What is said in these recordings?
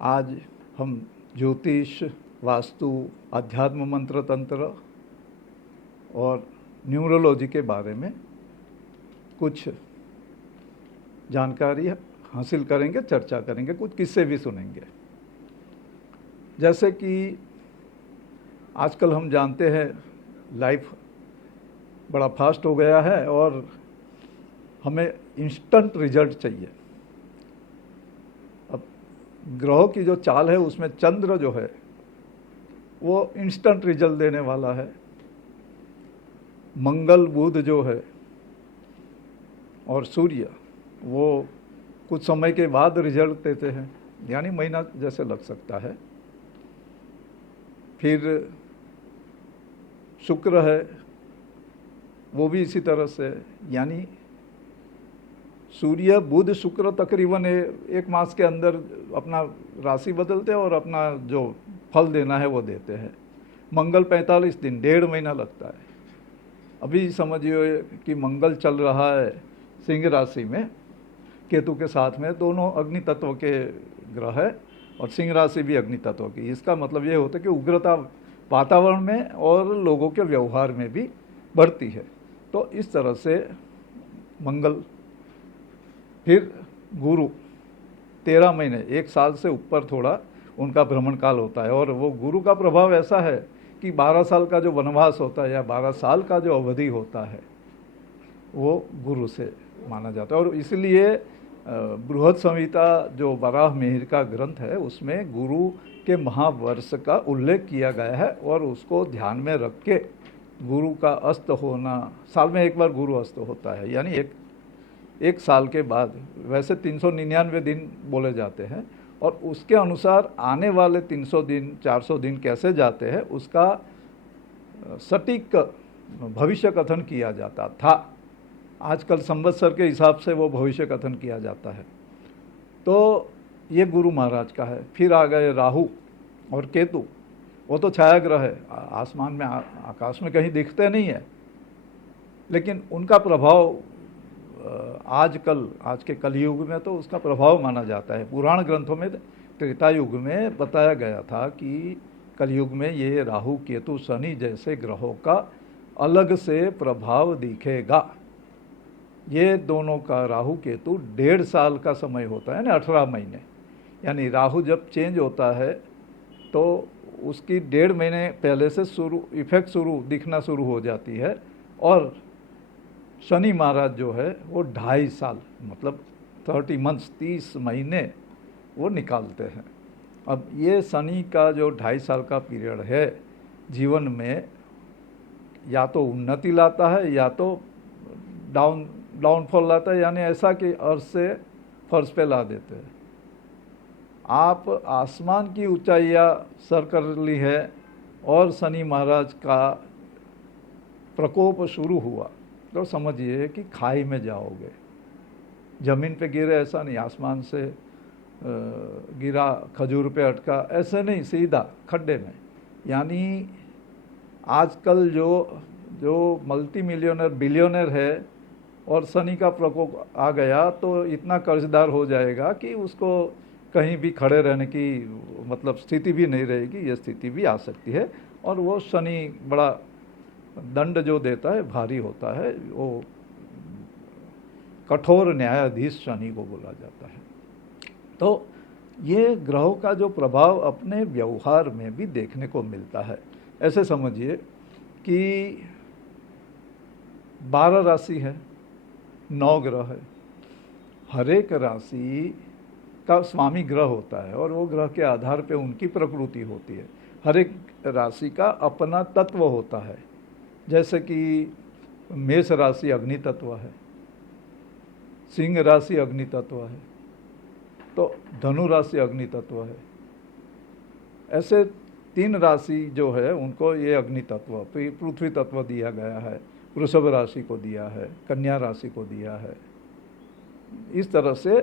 आज हम ज्योतिष, वास्तु, अध्यात्म, मंत्र तंत्र और न्यूरोलॉजी के बारे में कुछ जानकारी हासिल करेंगे, चर्चा करेंगे, कुछ किस्से भी सुनेंगे। जैसे कि आजकल हम जानते हैं लाइफ बड़ा फास्ट हो गया है और हमें इंस्टेंट रिजल्ट चाहिए। अब ग्रहों की जो चाल है उसमें चंद्र जो है वो इंस्टेंट रिजल्ट देने वाला है। मंगल, बुध जो है और सूर्य वो कुछ समय के बाद रिजल्ट देते हैं, यानी महीना जैसे लग सकता है। फिर शुक्र है, वो भी इसी तरह से, यानी सूर्य, बुध, शुक्र तकरीबन एक मास के अंदर अपना राशि बदलते हैं और अपना जो फल देना है वो देते हैं। मंगल 45 दिन, 1.5 महीना लगता है। अभी समझिए कि मंगल चल रहा है सिंह राशि में केतु के साथ में, दोनों अग्नि तत्व के ग्रह है और सिंह राशि भी अग्नि तत्व की। इसका मतलब ये होता है कि उग्रता वातावरण में और लोगों के व्यवहार में भी बढ़ती है। तो इस तरह से मंगल, फिर गुरु 13 महीने, 1 साल से ऊपर थोड़ा उनका भ्रमण काल होता है और वो गुरु का प्रभाव ऐसा है कि 12 साल का जो वनवास होता है या 12 साल का जो अवधि होता है वो गुरु से माना जाता है। और इसलिए बृहद संहिता जो वराह मिहिर का ग्रंथ है उसमें गुरु के महावर्ष का उल्लेख किया गया है और उसको ध्यान में रख के गुरु का अस्त होना, साल में एक बार गुरु अस्त होता है, यानी एक साल के बाद। वैसे 399 दिन बोले जाते हैं और उसके अनुसार आने वाले 300 दिन 400 दिन कैसे जाते हैं उसका सटीक भविष्य कथन किया जाता था। आजकल संवत्सर के हिसाब से वो भविष्य कथन किया जाता है। तो ये गुरु महाराज का है। फिर आ गए राहु और केतु, वो तो छाया ग्रह है, आसमान में आकाश में कहीं दिखते नहीं है, लेकिन उनका प्रभाव आज के कलयुग में तो उसका प्रभाव माना जाता है। पुराण ग्रंथों में त्रेता युग में बताया गया था कि कलयुग में ये राहु, केतु, शनि जैसे ग्रहों का अलग से प्रभाव दिखेगा। ये दोनों का, राहु केतु 1.5 साल का समय होता है ना, 18 महीने। यानी राहु जब चेंज होता है तो उसकी 1.5 महीने पहले से इफेक्ट दिखना शुरू हो जाती है और शनि महाराज जो है वो 2.5 साल, मतलब 30 मंथ्स, 30 महीने वो निकालते हैं। अब ये शनि का जो 2.5 साल का पीरियड है जीवन में या तो उन्नति लाता है या तो डाउनफॉल लाता है, यानी ऐसा कि अर्थ से फर्श पे ला देते हैं। आप आसमान की ऊंचाइयाँ सर कर ली है और शनि महाराज का प्रकोप शुरू हुआ तो समझिए कि खाई में जाओगे। ज़मीन पे गिरे ऐसा नहीं, आसमान से गिरा, खजूर पे अटका, ऐसे नहीं, सीधा खड्डे में। यानी आजकल जो मल्टी मिलियनर, बिलियनर है और शनि का प्रकोप आ गया तो इतना कर्जदार हो जाएगा कि उसको कहीं भी खड़े रहने की मतलब स्थिति भी नहीं रहेगी। ये स्थिति भी आ सकती है और वो शनि बड़ा दंड जो देता है भारी होता है, वो कठोर न्यायाधीश शनि को बोला जाता है। तो ये ग्रहों का जो प्रभाव अपने व्यवहार में भी देखने को मिलता है। ऐसे समझिए कि 12 राशि है, 9 ग्रह है, हर एक राशि का स्वामी ग्रह होता है और वो ग्रह के आधार पे उनकी प्रकृति होती है। हर एक राशि का अपना तत्व होता है। जैसे कि मेष राशि अग्नि तत्व है, सिंह राशि अग्नि तत्व है, तो धनु राशि अग्नि तत्व है। ऐसे 3 राशि जो है उनको ये अग्नि तत्व, पृथ्वी तत्व दिया गया है, वृषभ राशि को दिया है, कन्या राशि को दिया है। इस तरह से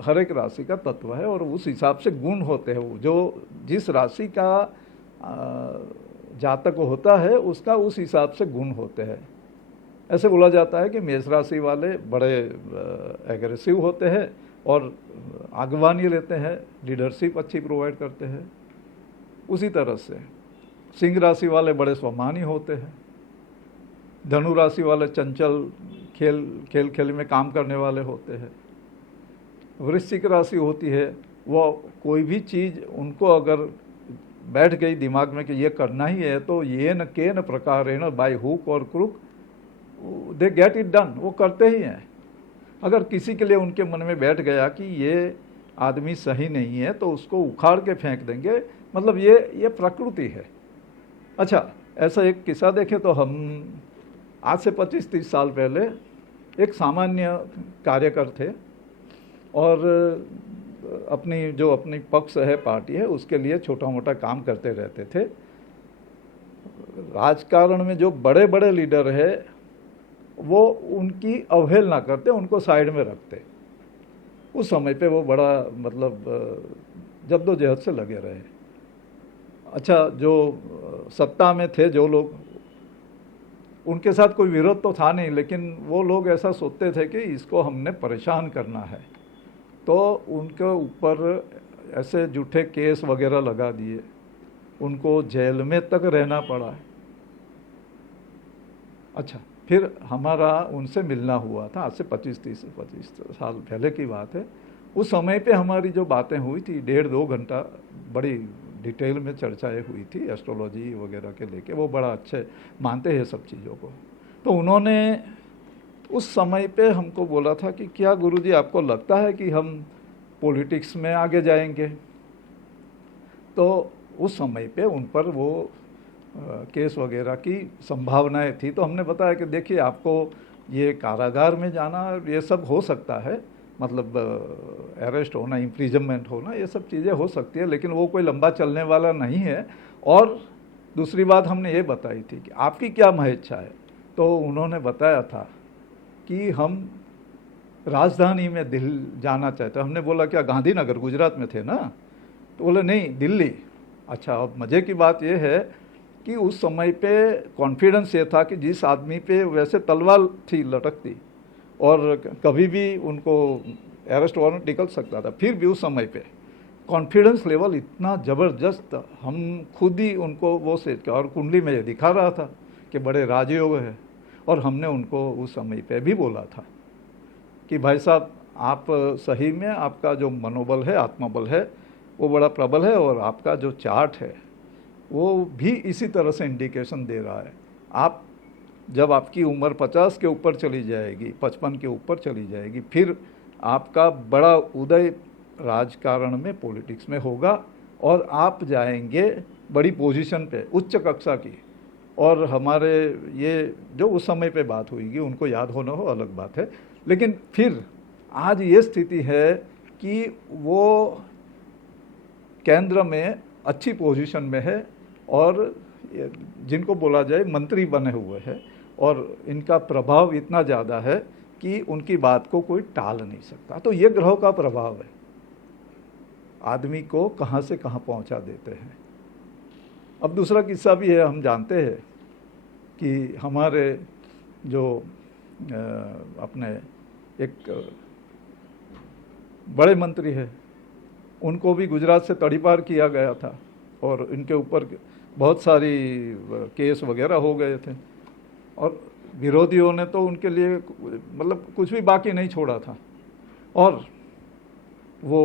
हर एक राशि का तत्व है और उस हिसाब से गुण होते हैं। जो जिस राशि का जातक होता है उसका उस हिसाब से गुण होते हैं। ऐसे बोला जाता है कि मेष राशि वाले बड़े एग्रेसिव होते हैं और आगवानी लेते हैं, लीडरशिप अच्छी प्रोवाइड करते हैं। उसी तरह से सिंह राशि वाले बड़े स्वाभिमानी होते हैं, धनु राशि वाले चंचल, खेल खेल में काम करने वाले होते हैं। वृश्चिक राशि होती है, वो कोई भी चीज़ उनको अगर बैठ गई दिमाग में कि ये करना ही है, तो ये न के न प्रकारेण बाय हुक और crook they get it done, वो करते ही हैं। अगर किसी के लिए उनके मन में बैठ गया कि ये आदमी सही नहीं है, तो उसको उखाड़ के फेंक देंगे। मतलब ये प्रकृति है। अच्छा, ऐसा एक किस्सा देखें तो हम आज से 25-30 साल पहले एक सामान्य कार्यकर थे और अपनी पक्ष है, पार्टी है, उसके लिए छोटा मोटा काम करते रहते थे। राजकारण में जो बड़े बड़े लीडर है वो उनकी अवहेलना करते, उनको साइड में रखते। उस समय पे वो बड़ा मतलब जद्दोजहद से लगे रहे। अच्छा, जो सत्ता में थे जो लोग, उनके साथ कोई विरोध तो था नहीं, लेकिन वो लोग ऐसा सोचते थे कि इसको हमने परेशान करना है, तो उनके ऊपर ऐसे झूठे केस वगैरह लगा दिए, उनको जेल में तक रहना पड़ा है। अच्छा, फिर हमारा उनसे मिलना हुआ था, आज से 25 साल पहले की बात है। उस समय पे हमारी जो बातें हुई थी, 1.5-2 घंटा बड़ी डिटेल में चर्चाएं हुई थी एस्ट्रोलॉजी वगैरह के लेके। वो बड़ा अच्छे मानते हैं सब चीज़ों को। तो उन्होंने उस समय पे हमको बोला था कि क्या गुरुजी आपको लगता है कि हम पॉलिटिक्स में आगे जाएंगे? तो उस समय पे उन पर वो केस वगैरह की संभावनाएं थी। तो हमने बताया कि देखिए, आपको ये कारागार में जाना ये सब हो सकता है, मतलब अरेस्ट होना, इम्प्रिजनमेंट होना, ये सब चीज़ें हो सकती है, लेकिन वो कोई लंबा चलने वाला नहीं है। और दूसरी बात हमने ये बताई थी कि आपकी क्या महेच्छा है? तो उन्होंने बताया था कि हम राजधानी में दिल्ली जाना चाहते। हमने बोला क्या गांधीनगर, गुजरात में थे ना? तो बोले नहीं, दिल्ली। अच्छा, अब मज़े की बात यह है कि उस समय पे कॉन्फिडेंस ये था कि जिस आदमी पे वैसे तलवार थी लटकती और कभी भी उनको अरेस्ट वारंट निकल सकता था, फिर भी उस समय पे कॉन्फिडेंस लेवल इतना ज़बरदस्त, हम खुद ही उनको वो सेट किया। और कुंडली में ये दिखा रहा था कि बड़े राजयोग है। और हमने उनको उस समय पे भी बोला था कि भाई साहब, आप सही में आपका जो मनोबल है, आत्मबल है, वो बड़ा प्रबल है, और आपका जो चार्ट है वो भी इसी तरह से इंडिकेशन दे रहा है। आप जब आपकी उम्र 50 के ऊपर चली जाएगी, 55 के ऊपर चली जाएगी, फिर आपका बड़ा उदय राजकारण में, पॉलिटिक्स में होगा और आप जाएंगे बड़ी पोजीशन पे, उच्च कक्षा की। और हमारे ये जो उस समय पे बात हुईगी, उनको याद होना हो अलग बात है, लेकिन फिर आज ये स्थिति है कि वो केंद्र में अच्छी पोजीशन में है और जिनको बोला जाए मंत्री बने हुए हैं, और इनका प्रभाव इतना ज़्यादा है कि उनकी बात को कोई टाल नहीं सकता। तो ये ग्रहों का प्रभाव है, आदमी को कहाँ से कहाँ पहुँचा देते हैं। अब दूसरा किस्सा भी है। हम जानते हैं कि हमारे जो अपने एक बड़े मंत्री हैं, उनको भी गुजरात से तड़ीपार किया गया था और इनके ऊपर बहुत सारी केस वगैरह हो गए थे, और विरोधियों ने तो उनके लिए मतलब कुछ भी बाकी नहीं छोड़ा था। और वो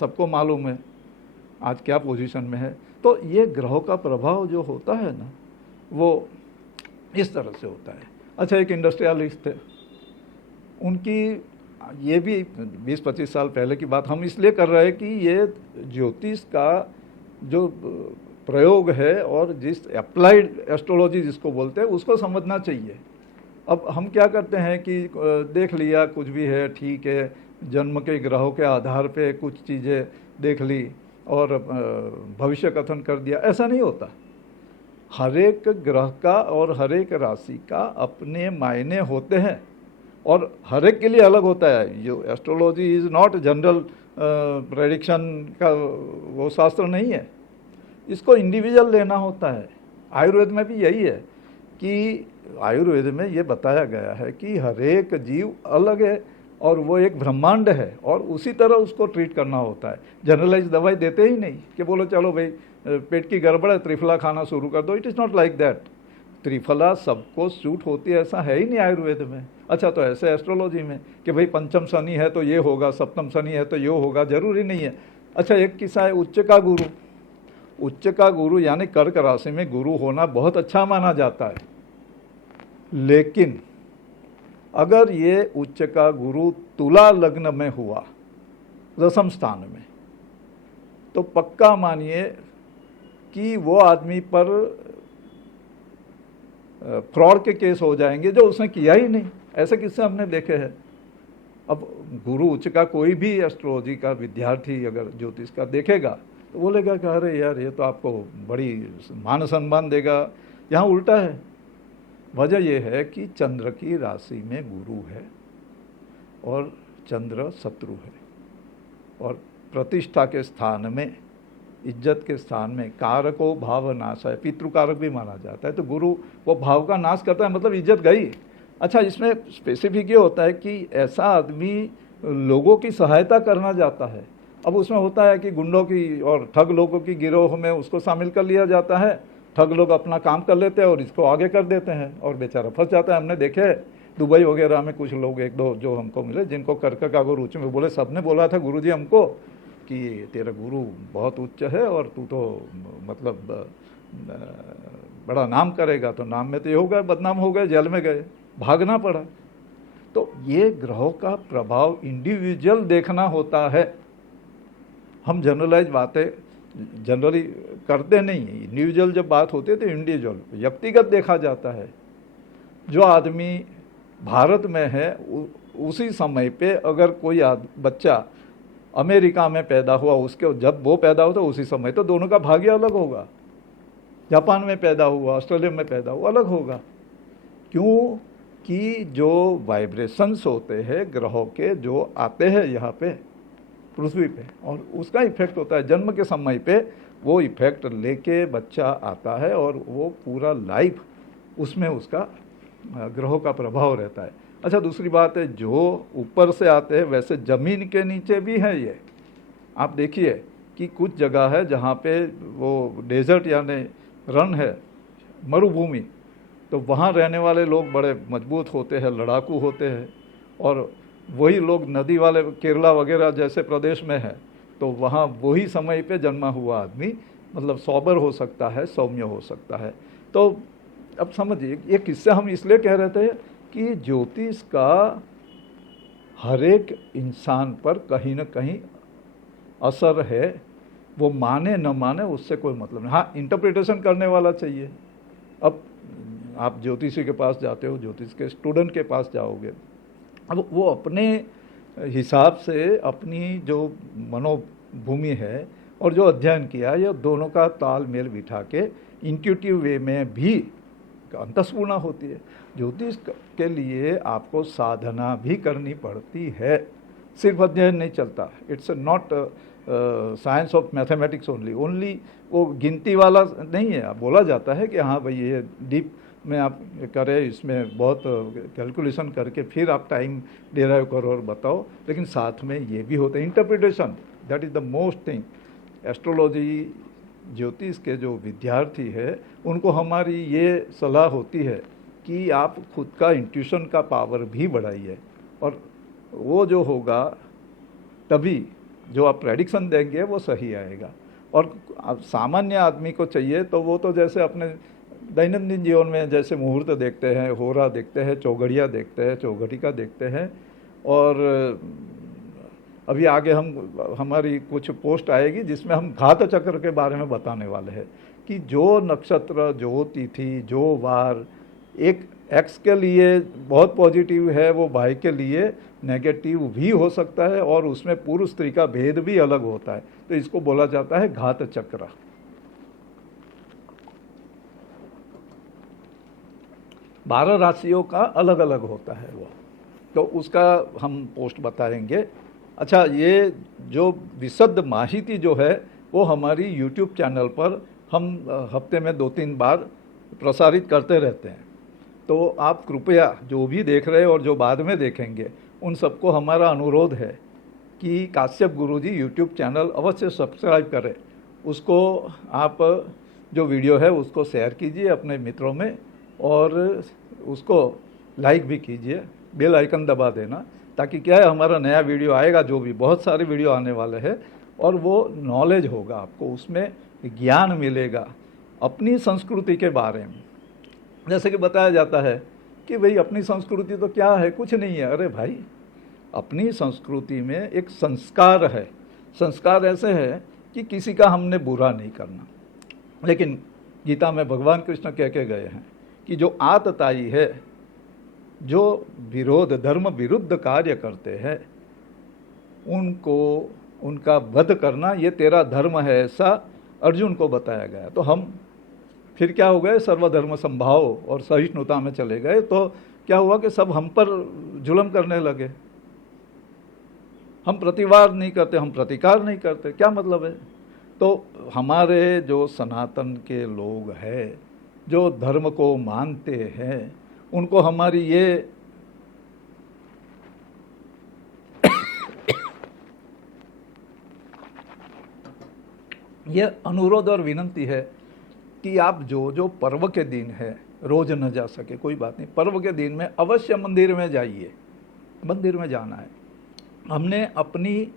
सबको मालूम है आज क्या पोजीशन में है। तो ये ग्रहों का प्रभाव जो होता है ना, वो इस तरह से होता है। अच्छा, एक इंडस्ट्रियलिस्ट थे, उनकी ये भी 20-25 साल पहले की बात हम इसलिए कर रहे हैं कि ये ज्योतिष का जो प्रयोग है और जिस अप्लाइड एस्ट्रोलॉजी जिसको बोलते हैं, उसको समझना चाहिए। अब हम क्या करते हैं कि देख लिया कुछ भी है, ठीक है, जन्म के ग्रहों के आधार पे कुछ चीज़ें देख ली और भविष्य कथन कर दिया। ऐसा नहीं होता। हर एक ग्रह का और हर एक राशि का अपने मायने होते हैं और हर एक के लिए अलग होता है। जो astrology is not general prediction का वो शास्त्र नहीं है, इसको इंडिविजुअल लेना होता है। आयुर्वेद में भी यही है कि आयुर्वेद में ये बताया गया है कि हर एक जीव अलग है और वो एक ब्रह्मांड है और उसी तरह उसको ट्रीट करना होता है। जनरलाइज दवाई देते ही नहीं कि बोलो चलो भाई पेट की गड़बड़ है त्रिफला खाना शुरू कर दो। It is not like that. Triphala सबको सूट होती है ऐसा है ही नहीं आयुर्वेद में। अच्छा, तो ऐसे एस्ट्रोलॉजी में कि भाई पंचम शनि है तो ये होगा, सप्तम शनि है तो ये होगा, जरूरी नहीं है। अच्छा, एक किस्सा है उच्च का गुरु। उच्च का गुरु यानी कर्क राशि में गुरु होना बहुत अच्छा माना जाता है, लेकिन अगर ये उच्च का गुरु तुला लग्न में हुआ, दशम स्थान में, तो पक्का मानिए कि वो आदमी पर फ्रॉड के केस हो जाएंगे जो उसने किया ही नहीं। ऐसे किस्से हमने देखे हैं। अब गुरु उच्च का कोई भी एस्ट्रोलॉजी का विद्यार्थी अगर ज्योतिष का देखेगा तो बोलेगा कि अरे यार ये तो आपको बड़ी मान सम्मान देगा। यहाँ उल्टा है। वजह यह है कि चंद्र की राशि में गुरु है और चंद्र शत्रु है, और प्रतिष्ठा के स्थान में, इज्जत के स्थान में कारको भाव नाश है, पितृकारक भी माना जाता है। तो गुरु वो भाव का नाश करता है, मतलब इज्जत गई। अच्छा, इसमें स्पेसिफिक ये होता है कि ऐसा आदमी लोगों की सहायता करना जाता है। अब उसमें होता है कि गुंडों की और ठग लोगों की गिरोह में उसको शामिल कर लिया जाता है। ठग लोग अपना काम कर लेते हैं और इसको आगे कर देते हैं और बेचारा फंस जाता है। हमने देखे दुबई वगैरह में कुछ लोग, एक दो जो हमको मिले, जिनको कर्क का गुरु उच्च में, बोले सबने बोला था गुरुजी हमको कि तेरा गुरु बहुत उच्च है और तू तो मतलब बड़ा नाम करेगा। तो नाम में तो ये हो गया, बदनाम हो गए, जेल में गए, भागना पड़ा। तो ये ग्रहों का प्रभाव इंडिविजुअल देखना होता है। हम जनरलाइज बातें जनरली करते नहीं हैं। इंडिविजुअल जब बात होती है तो इंडिविजुअल व्यक्तिगत देखा जाता है। जो आदमी भारत में है उसी समय पे अगर कोई बच्चा अमेरिका में पैदा हुआ, उसके जब वो पैदा होता उसी समय, तो दोनों का भाग्य अलग होगा। जापान में पैदा हुआ, ऑस्ट्रेलिया में पैदा हुआ, अलग होगा। क्यों कि जो वाइब्रेशंस होते हैं ग्रहों के, जो आते हैं यहाँ पे पृथ्वी पे, और उसका इफेक्ट होता है जन्म के समय पे। वो इफेक्ट लेके बच्चा आता है और वो पूरा लाइफ उसमें उसका ग्रहों का प्रभाव रहता है। अच्छा, दूसरी बात है, जो ऊपर से आते हैं वैसे ज़मीन के नीचे भी है ये। आप देखिए कि कुछ जगह है जहाँ पे वो डेजर्ट यानी रण है, मरुभूमि, तो वहाँ रहने वाले लोग बड़े मजबूत होते हैं, लड़ाकू होते हैं। और वही लोग नदी वाले केरला वगैरह जैसे प्रदेश में है, तो वहाँ वही समय पे जन्मा हुआ आदमी मतलब सौबर हो सकता है, सौम्य हो सकता है। तो अब समझिए, ये किस्से हम इसलिए कह रहे थे कि ज्योतिष का हर एक इंसान पर कहीं न कहीं असर है। वो माने न माने उससे कोई मतलब नहीं। हाँ, इंटरप्रिटेशन करने वाला चाहिए। अब आप ज्योतिषी के पास जाते हो, ज्योतिष के स्टूडेंट के पास जाओगे, अब वो अपने हिसाब से अपनी जो मनोभूमि है और जो अध्ययन किया, ये दोनों का तालमेल बिठा के इंट्यूटिव वे में भी अंतस्पूर्णा होती है। ज्योतिष के लिए आपको साधना भी करनी पड़ती है, सिर्फ अध्ययन नहीं चलता। It's not science of mathematics only वो गिनती वाला नहीं है। बोला जाता है कि हाँ भाई ये डीप में आप करें, इसमें बहुत कैलकुलेशन करके फिर आप टाइम डिराइव करो और बताओ, लेकिन साथ में ये भी होता है interpretation. That is the most thing. Astrology, ज्योतिष के जो विद्यार्थी है उनको हमारी ये सलाह होती है कि आप खुद का इंट्यूशन का पावर भी बढ़ाइए, और वो जो होगा तभी जो आप प्रेडिक्शन देंगे वो सही आएगा। और अब सामान्य आदमी को चाहिए तो वो तो जैसे अपने दैनंदिन जीवन में जैसे मुहूर्त देखते हैं, होरा देखते हैं, चौघड़िया देखते हैं, चौघटिका देखते हैं। और अभी आगे हमारी कुछ पोस्ट आएगी जिसमें हम घात चक्र के बारे में बताने वाले हैं कि जो नक्षत्र, जो तिथि, जो वार एक एक्स के लिए बहुत पॉजिटिव है, वो वाई के लिए नेगेटिव भी हो सकता है, और उसमें पुरुष स्त्री का भेद भी अलग होता है। तो इसको बोला जाता है घात चक्र। 12 राशियों का अलग अलग होता है वो, तो उसका हम पोस्ट बताएंगे। अच्छा, ये जो विशुद्ध माहिती जो है वो हमारी यूट्यूब चैनल पर हम हफ्ते में 2-3 बार प्रसारित करते रहते हैं। तो आप कृपया जो भी देख रहे हैं और जो बाद में देखेंगे उन सबको हमारा अनुरोध है कि काश्यप गुरुजी यूट्यूब चैनल अवश्य सब्सक्राइब करें। उसको आप जो वीडियो है उसको शेयर कीजिए अपने मित्रों में और उसको लाइक भी कीजिए, बेल आइकन दबा देना, ताकि क्या है हमारा नया वीडियो आएगा, जो भी बहुत सारे वीडियो आने वाले हैं, और वो नॉलेज होगा, आपको उसमें ज्ञान मिलेगा अपनी संस्कृति के बारे में। जैसे कि बताया जाता है कि भाई अपनी संस्कृति तो क्या है, कुछ नहीं है। अरे भाई, अपनी संस्कृति में एक संस्कार है। संस्कार ऐसे है कि किसी का हमने बुरा नहीं करना, लेकिन गीता में भगवान कृष्ण कह के गए हैं कि जो आतताई है, जो विरोध धर्म विरुद्ध कार्य करते हैं, उनको उनका वध करना ये तेरा धर्म है, ऐसा अर्जुन को बताया गया। तो हम फिर क्या हो गए, सर्वधर्म संभाव और सहिष्णुता में चले गए। तो क्या हुआ कि सब हम पर जुल्म करने लगे। हम प्रतिवाद नहीं करते, हम प्रतिकार नहीं करते, क्या मतलब है? तो हमारे जो सनातन के लोग हैं, जो धर्म को मानते हैं, उनको हमारी ये अनुरोध और विनंती है कि आप जो जो पर्व के दिन है, रोज न जा सके कोई बात नहीं, पर्व के दिन में अवश्य मंदिर में जाइए, मंदिर में जाना है। हमने अपनी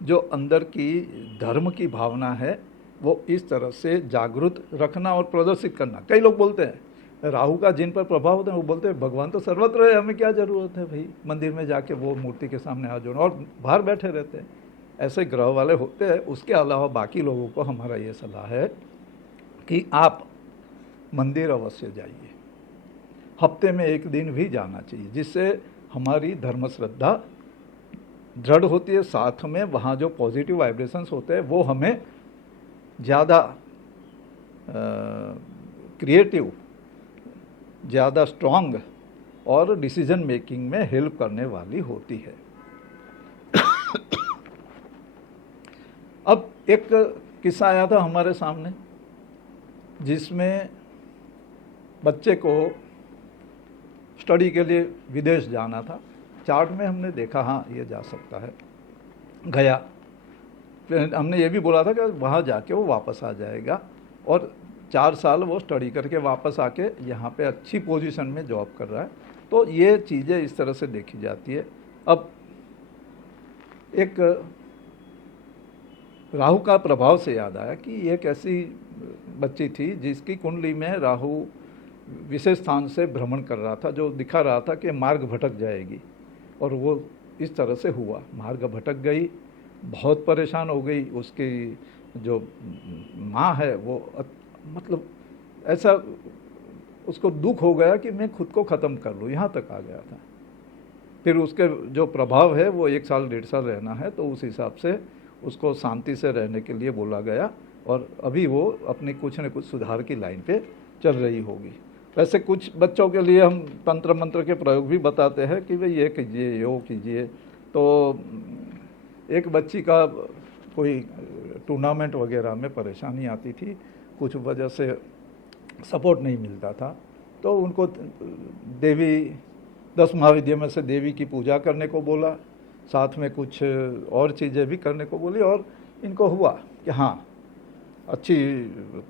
जो अंदर की धर्म की भावना है वो इस तरह से जागृत रखना और प्रदर्शित करना। कई लोग बोलते हैं राहु का जिन पर प्रभाव होता है, वो बोलते हैं भगवान तो सर्वत्र है, हमें क्या ज़रूरत है भाई मंदिर में जाके वो मूर्ति के सामने हाथ जोड़ना, और बाहर बैठे रहते हैं। ऐसे ग्रह वाले होते हैं। उसके अलावा बाकी लोगों को हमारा ये सलाह है कि आप मंदिर अवश्य जाइए, हफ्ते में एक दिन भी जाना चाहिए, जिससे हमारी धर्म श्रद्धा दृढ़ होती है। साथ में वहाँ जो पॉजिटिव वाइब्रेशंस होते हैं वो हमें ज़्यादा क्रिएटिव, ज़्यादा स्ट्रॉन्ग और डिसीजन मेकिंग में हेल्प करने वाली होती है। अब एक किस्सा आया था हमारे सामने, जिसमें बच्चे को स्टडी के लिए विदेश जाना था। चार्ट में हमने देखा हाँ ये जा सकता है, गया। फिर हमने ये भी बोला था कि वहाँ जाके वो वापस आ जाएगा, और 4 साल वो स्टडी करके वापस आके यहाँ पे अच्छी पोजीशन में जॉब कर रहा है। तो ये चीज़ें इस तरह से देखी जाती है। अब एक राहु का प्रभाव से याद आया कि एक ऐसी बच्ची थी जिसकी कुंडली में राहु विशेष स्थान से भ्रमण कर रहा था, जो दिखा रहा था कि मार्ग भटक जाएगी, और वो इस तरह से हुआ, मार्ग भटक गई, बहुत परेशान हो गई। उसकी जो माँ है वो मतलब ऐसा उसको दुख हो गया कि मैं खुद को ख़त्म कर लूँ, यहाँ तक आ गया था। फिर उसके जो प्रभाव है वो 1 साल 1.5 साल रहना है, तो उस हिसाब से उसको शांति से रहने के लिए बोला गया, और अभी वो अपनी कुछ न कुछ सुधार की लाइन पे चल रही होगी। वैसे कुछ बच्चों के लिए हम तंत्र मंत्र के प्रयोग भी बताते हैं कि भाई ये कीजिए, यो कीजिए। तो एक बच्ची का कोई टूर्नामेंट वगैरह में परेशानी आती थी, कुछ वजह से सपोर्ट नहीं मिलता था, तो उनको देवी 10 महाविद्या में से देवी की पूजा करने को बोला, साथ में कुछ और चीज़ें भी करने को बोली, और इनको हुआ कि हाँ अच्छी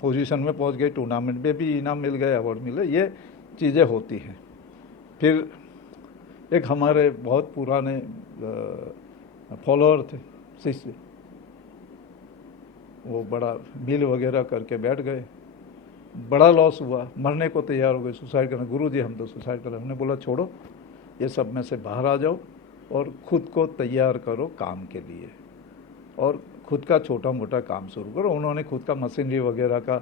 पोजीशन में पहुंच गई, टूर्नामेंट में भी इनाम मिल गए, अवार्ड मिले, ये चीज़ें होती हैं। फिर एक हमारे बहुत पुराने फॉलोअर थे, शिष्य, वो बड़ा बिल वगैरह करके बैठ गए, बड़ा लॉस हुआ, मरने को तैयार हो गए, सुसाइड करना। गुरुजी हम तो सुसाइड कर, हमने बोला छोड़ो, ये सब में से बाहर आ जाओ और खुद को तैयार करो काम के लिए, और खुद का छोटा मोटा काम शुरू करो। उन्होंने खुद का मशीनरी वगैरह का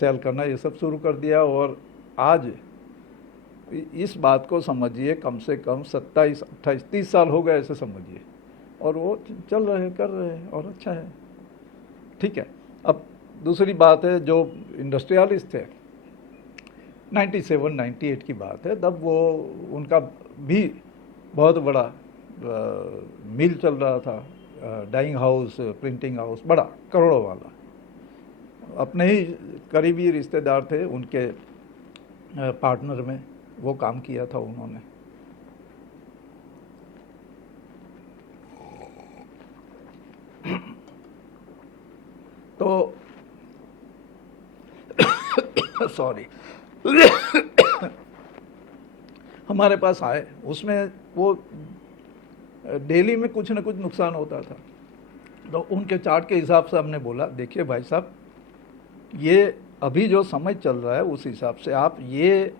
सेल करना ये सब शुरू कर दिया, और आज इस बात को समझिए कम से कम 27, 28, 30 साल हो गए ऐसे समझिए, और वो चल रहे कर रहे हैं, और अच्छा है, ठीक है। अब दूसरी बात है, जो इंडस्ट्रियलिस्ट थे, 97, 98 की बात है, तब वो उनका भी बहुत बड़ा मिल चल रहा था, डाइंग हाउस, प्रिंटिंग हाउस, बड़ा करोड़ों वाला। अपने ही करीबी रिश्तेदार थे, उनके पार्टनर में वो काम किया था उन्होंने। तो सॉरी हमारे पास आए, उसमें वो डेली में कुछ ना कुछ नुकसान होता था। तो उनके चार्ट के हिसाब से हमने बोला, देखिए भाई साहब, ये अभी जो समय चल रहा है उस हिसाब से आप ये